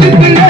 Let it be.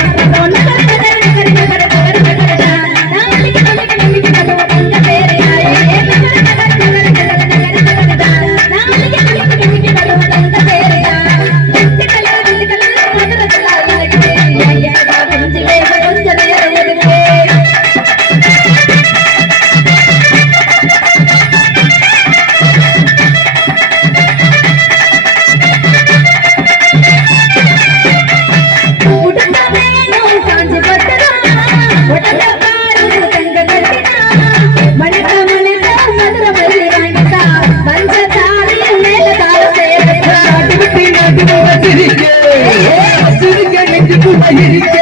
எட்டு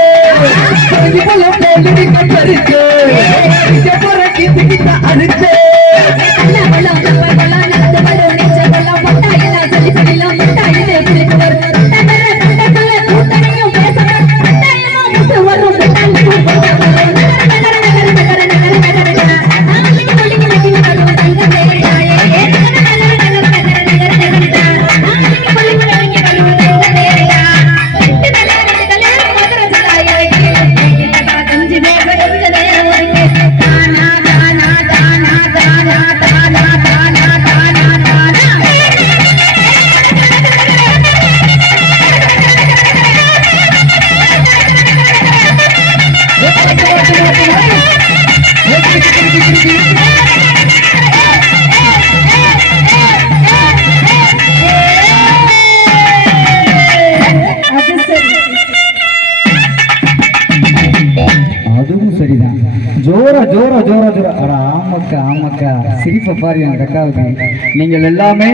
அதுவும் சரிதான். ஜோரா ஜோரா ஜோரா ஜோரா. ஆமாக்கா ஆமாக்கா. சிரிப்பை பாரு எனக்கு அக்காவுக்கு. நீங்கள் எல்லாமே